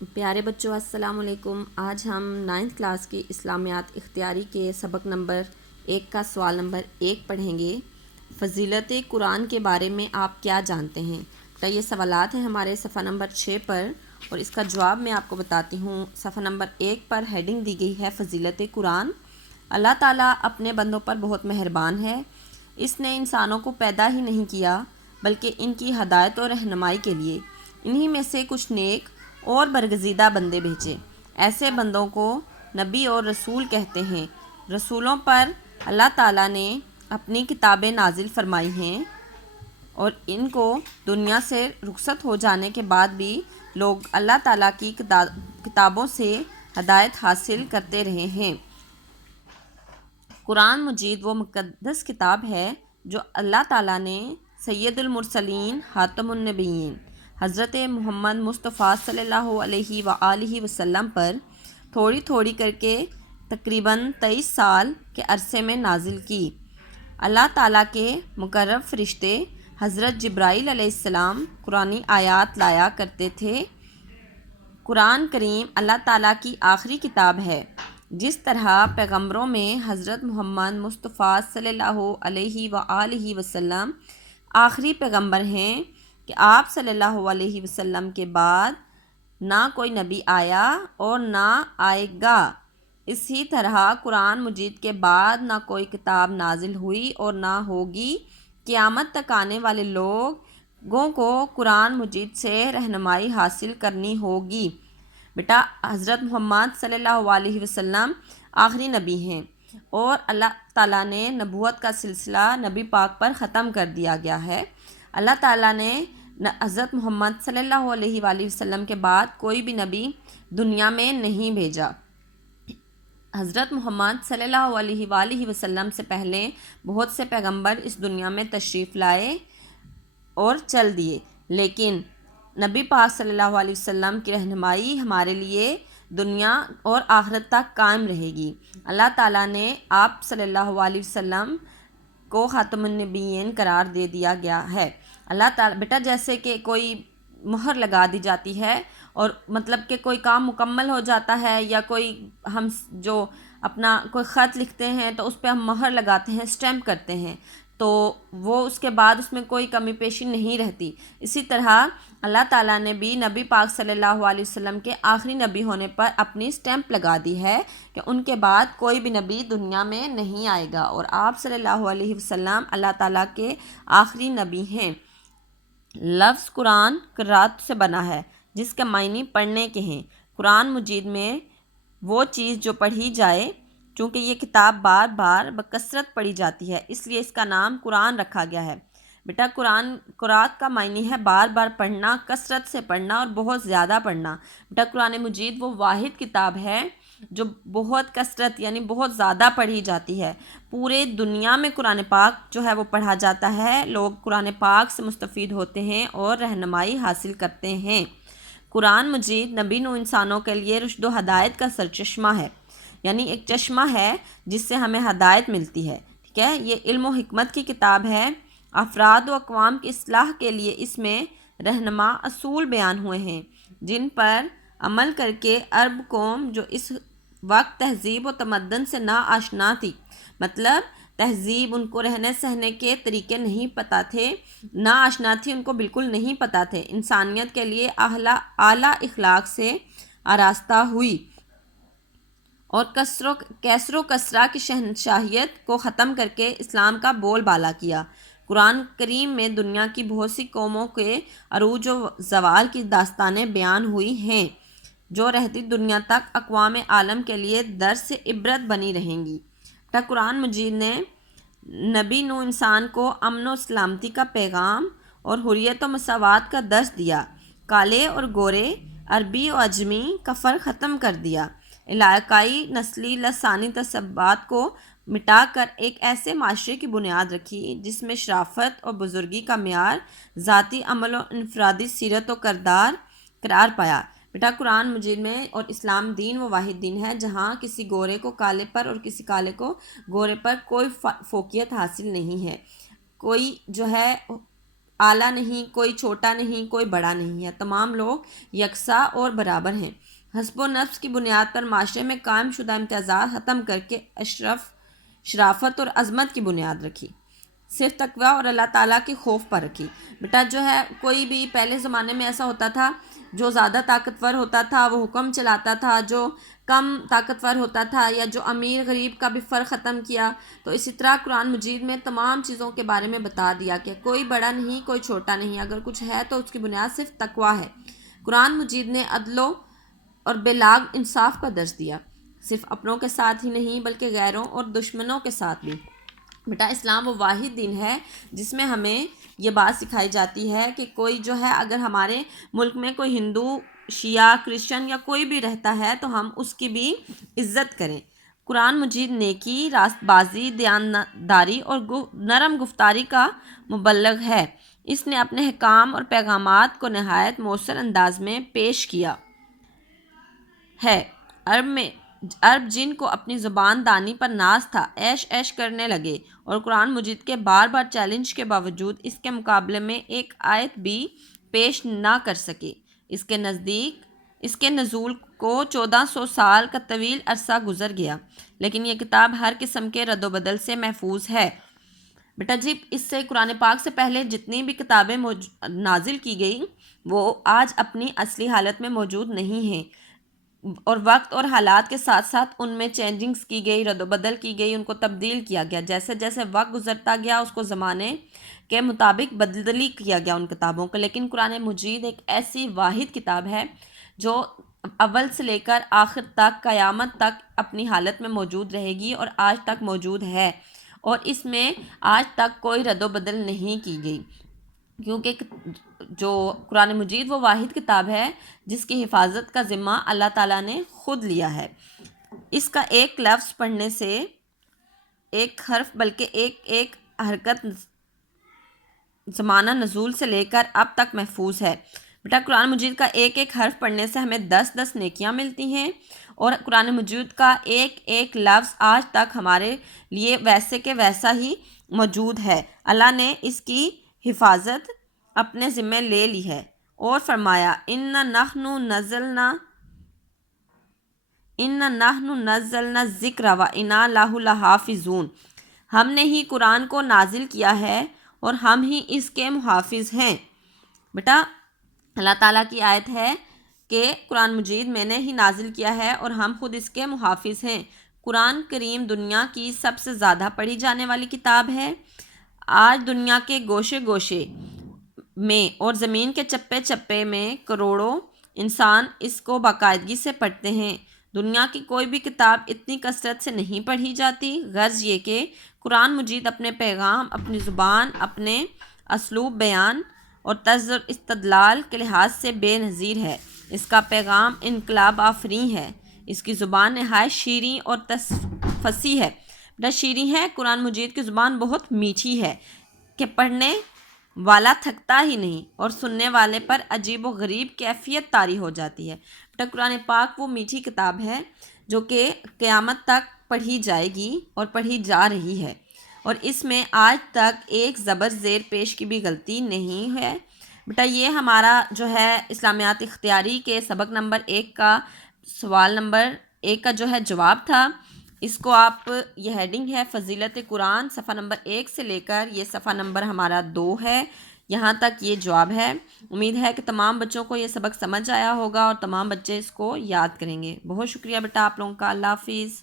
پیارے بچوں السلام علیکم۔ آج ہم 9th کلاس کی اسلامیات اختیاری کے سبق نمبر 1 کا سوال نمبر 1 پڑھیں گے۔ فضیلت قرآن کے بارے میں آپ کیا جانتے ہیں؟ تو یہ سوالات ہیں ہمارے صفحہ نمبر 6 پر، اور اس کا جواب میں آپ کو بتاتی ہوں۔ صفحہ نمبر 1 پر ہیڈنگ دی گئی ہے فضیلت قرآن۔ اللہ تعالیٰ اپنے بندوں پر بہت مہربان ہے۔ اس نے انسانوں کو پیدا ہی نہیں کیا بلکہ ان کی ہدایت اور رہنمائی کے لیے انہی میں سے کچھ نیک اور برگزیدہ بندے بھیجے۔ ایسے بندوں کو نبی اور رسول کہتے ہیں۔ رسولوں پر اللہ تعالیٰ نے اپنی کتابیں نازل فرمائی ہیں اور ان کو دنیا سے رخصت ہو جانے کے بعد بھی لوگ اللہ تعالیٰ کی کتابوں سے ہدایت حاصل کرتے رہے ہیں۔ قرآن مجید وہ مقدس کتاب ہے جو اللہ تعالیٰ نے سید المرسلین خاتم النبیین حضرت محمد مصطفیٰ صلی اللہ علیہ وآلہ وسلم پر تھوڑی تھوڑی کر کے تقریباً 23 سال کے عرصے میں نازل کی۔ اللہ تعالیٰ کے مقرب فرشتے حضرت جبرائیل علیہ السلام قرآنی آیات لایا کرتے تھے۔ قرآن کریم اللہ تعالیٰ کی آخری کتاب ہے۔ جس طرح پیغمبروں میں حضرت محمد مصطفیٰ صلی اللہ علیہ وآلہ وسلم آخری پیغمبر ہیں کہ آپ صلی اللہ علیہ وسلم کے بعد نہ کوئی نبی آیا اور نہ آئے گا، اسی طرح قرآن مجید کے بعد نہ کوئی کتاب نازل ہوئی اور نہ ہوگی۔ قیامت تک آنے والے لوگوں کو قرآن مجید سے رہنمائی حاصل کرنی ہوگی۔ بیٹا حضرت محمد صلی اللہ علیہ وسلم آخری نبی ہیں اور اللہ تعالیٰ نے نبوت کا سلسلہ نبی پاک پر ختم کر دیا گیا ہے۔ اللہ تعالیٰ نے حضرت محمد صلی اللہ علیہ وآلہ وسلم کے بعد کوئی بھی نبی دنیا میں نہیں بھیجا۔ حضرت محمد صلی اللہ علیہ وآلہ وسلم سے پہلے بہت سے پیغمبر اس دنیا میں تشریف لائے اور چل دیے، لیکن نبی پاک صلی اللہ علیہ وسلم کی رہنمائی ہمارے لیے دنیا اور آخرت تک قائم رہے گی۔ اللہ تعالیٰ نے آپ صلی اللہ علیہ وسلم کو خاتم النبیین قرار دے دیا گیا ہے۔ اللہ تعالیٰ بیٹا جیسے کہ کوئی مہر لگا دی جاتی ہے اور مطلب کہ کوئی کام مکمل ہو جاتا ہے، یا کوئی ہم جو اپنا کوئی خط لکھتے ہیں تو اس پہ ہم مہر لگاتے ہیں، اسٹیمپ کرتے ہیں، تو وہ اس کے بعد اس میں کوئی کمی پیشی نہیں رہتی۔ اسی طرح اللہ تعالیٰ نے بھی نبی پاک صلی اللہ علیہ وسلم کے آخری نبی ہونے پر اپنی اسٹیمپ لگا دی ہے کہ ان کے بعد کوئی بھی نبی دنیا میں نہیں آئے گا، اور آپ صلی اللہ علیہ وسلم اللہ تعالیٰ کے آخری نبی ہیں۔ لفظ قرآن قرات سے بنا ہے جس کے معنی پڑھنے کے ہیں۔ قرآن مجید میں وہ چیز جو پڑھی جائے، چونکہ یہ کتاب بار بار بکثرت پڑھی جاتی ہے اس لیے اس کا نام قرآن رکھا گیا ہے۔ بیٹا قرات کا معنی ہے بار بار پڑھنا، کثرت سے پڑھنا اور بہت زیادہ پڑھنا۔ بیٹا قرآن مجید وہ واحد کتاب ہے جو بہت کثرت یعنی بہت زیادہ پڑھی جاتی ہے۔ پورے دنیا میں قرآن پاک جو ہے وہ پڑھا جاتا ہے، لوگ قرآن پاک سے مستفید ہوتے ہیں اور رہنمائی حاصل کرتے ہیں۔ قرآن مجید نبی نو انسانوں کے لیے رشد و ہدایت کا سرچشمہ ہے، یعنی ایک چشمہ ہے جس سے ہمیں ہدایت ملتی ہے۔ ٹھیک ہے، یہ علم و حکمت کی کتاب ہے۔ افراد و اقوام کی اصلاح کے لیے اس میں رہنما اصول بیان ہوئے ہیں جن پر عمل کر کے عرب قوم جو اس وقت تہذیب و تمدن سے نا آشنا تھی، مطلب تہذیب ان کو رہنے سہنے کے طریقے نہیں پتہ تھے، نا آشنا تھی، ان کو بالکل نہیں پتہ تھے، انسانیت کے لیے اعلیٰ اخلاق سے آراستہ ہوئی اور کیسر و کسرا کی شہنشاہیت کو ختم کر کے اسلام کا بول بالا کیا۔ قرآن کریم میں دنیا کی بہت سی قوموں کے عروج و زوال کی داستانیں بیان ہوئی ہیں جو رہتی دنیا تک اقوام عالم کے لیے درس عبرت بنی رہیں گی۔ قرآن مجید نے نبی نو انسان کو امن و سلامتی کا پیغام اور حریت و مساوات کا درس دیا، کالے اور گورے، عربی و عجمی کا فرق ختم کر دیا، علاقائی نسلی لسانی تعصبات کو مٹا کر ایک ایسے معاشرے کی بنیاد رکھی جس میں شرافت اور بزرگی کا معیار ذاتی عمل و انفرادی سیرت و کردار قرار پایا۔ بیٹا قرآن مجید میں اور اسلام دین وہ واحد دین ہے جہاں کسی گورے کو کالے پر اور کسی کالے کو گورے پر کوئی فوقیت حاصل نہیں ہے، کوئی جو ہے اعلیٰ نہیں، کوئی چھوٹا نہیں، کوئی بڑا نہیں ہے، تمام لوگ یکساں اور برابر ہیں۔ حسب و نفس کی بنیاد پر معاشرے میں قائم شدہ امتیازات ختم کر کے شرافت اور عظمت کی بنیاد رکھی، صرف تقوی اور اللہ تعالیٰ کے خوف پر رکھی۔ بیٹا جو ہے کوئی بھی پہلے زمانے میں ایسا ہوتا تھا، جو زیادہ طاقتور ہوتا تھا وہ حکم چلاتا تھا، جو کم طاقتور ہوتا تھا یا جو امیر غریب کا بھی فرق ختم کیا۔ تو اسی طرح قرآن مجید میں تمام چیزوں کے بارے میں بتا دیا کہ کوئی بڑا نہیں، کوئی چھوٹا نہیں، اگر کچھ ہے تو اس کی بنیاد صرف تقوی ہے۔ قرآن مجید نے عدل اور بلاغ انصاف کا درس دیا، صرف اپنوں کے ساتھ ہی نہیں بلکہ غیروں اور دشمنوں کے ساتھ بھی۔ بیٹا اسلام وہ واحد دین ہے جس میں ہمیں یہ بات سکھائی جاتی ہے کہ کوئی جو ہے اگر ہمارے ملک میں کوئی ہندو، شیعہ، کرسچن یا کوئی بھی رہتا ہے تو ہم اس کی بھی عزت کریں۔ قرآن مجید نیکی، راست بازی، دیانتداری اور نرم گفتاری کا مبلغ ہے۔ اس نے اپنے حکام اور پیغامات کو نہایت مؤثر انداز میں پیش کیا ہے۔ عرب جن کو اپنی زبان دانی پر ناز تھا، عیش عیش کرنے لگے اور قرآن مجید کے بار بار چیلنج کے باوجود اس کے مقابلے میں ایک آیت بھی پیش نہ کر سکے۔ اس کے نزول کو 1400 سال کا طویل عرصہ گزر گیا، لیکن یہ کتاب ہر قسم کے رد و بدل سے محفوظ ہے۔ بیٹا جی اس سے قرآن پاک سے پہلے جتنی بھی کتابیں نازل کی گئی وہ آج اپنی اصلی حالت میں موجود نہیں ہیں، اور وقت اور حالات کے ساتھ ساتھ ان میں چینجنگز کی گئی، رد و بدل کی گئی، ان کو تبدیل کیا گیا۔ جیسے جیسے وقت گزرتا گیا اس کو زمانے کے مطابق بدلی کیا گیا ان کتابوں کو، لیکن قرآن مجید ایک ایسی واحد کتاب ہے جو اول سے لے کر آخر تک قیامت تک اپنی حالت میں موجود رہے گی اور آج تک موجود ہے، اور اس میں آج تک کوئی رد و بدل نہیں کی گئی، کیونکہ جو قرآن مجید وہ واحد کتاب ہے جس کی حفاظت کا ذمہ اللہ تعالیٰ نے خود لیا ہے۔ اس کا ایک لفظ پڑھنے سے، ایک حرف بلکہ ایک حرکت زمانہ نزول سے لے کر اب تک محفوظ ہے۔ بیٹا قرآن مجید کا ایک حرف پڑھنے سے ہمیں 10 نیکیاں ملتی ہیں، اور قرآن مجید کا ایک لفظ آج تک ہمارے لیے ویسے کہ ویسا ہی موجود ہے۔ اللہ نے اس کی حفاظت اپنے ذمہ لے لی ہے اور فرمایا اِنَّا نَحْنُ نَزَّلْنَا الذِّکْرَ وَإِنَّا لَهُ لَحَافِظُونَ، ہم نے ہی قرآن کو نازل کیا ہے اور ہم ہی اس کے محافظ ہیں۔ بیٹا اللہ تعالیٰ کی آیت ہے کہ قرآن مجید میں نے ہی نازل کیا ہے اور ہم خود اس کے محافظ ہیں۔ قرآن کریم دنیا کی سب سے زیادہ پڑھی جانے والی کتاب ہے۔ آج دنیا کے گوشے گوشے میں اور زمین کے چپے چپے میں کروڑوں انسان اس کو باقاعدگی سے پڑھتے ہیں۔ دنیا کی کوئی بھی کتاب اتنی کثرت سے نہیں پڑھی جاتی۔ غرض یہ کہ قرآن مجید اپنے پیغام، اپنی زبان، اپنے اسلوب بیان اور طرز استدلال کے لحاظ سے بے نظیر ہے۔ اس کا پیغام انقلاب آفریں ہے۔ اس کی زبان نہایت شیریں اور فصیح ہے۔ بڑا شیریں ہے، قرآن مجید کی زبان بہت میٹھی ہے کہ پڑھنے والا تھکتا ہی نہیں اور سننے والے پر عجیب و غریب کیفیت طاری ہو جاتی ہے۔ بیٹا قرآن پاک وہ میٹھی کتاب ہے جو کہ قیامت تک پڑھی جائے گی اور پڑھی جا رہی ہے، اور اس میں آج تک ایک زبر زیر پیش کی بھی غلطی نہیں ہے۔ بیٹا یہ ہمارا جو ہے اسلامیات اختیاری کے سبق نمبر 1 کا سوال نمبر 1 کا جو ہے جواب تھا۔ اس کو آپ، یہ ہیڈنگ ہے فضیلت قرآن، صفحہ نمبر 1 سے لے کر یہ صفحہ نمبر ہمارا 2 ہے، یہاں تک یہ جواب ہے۔ امید ہے کہ تمام بچوں کو یہ سبق سمجھ آیا ہوگا اور تمام بچے اس کو یاد کریں گے۔ بہت شکریہ بیٹا آپ لوگوں کا۔ اللہ حافظ۔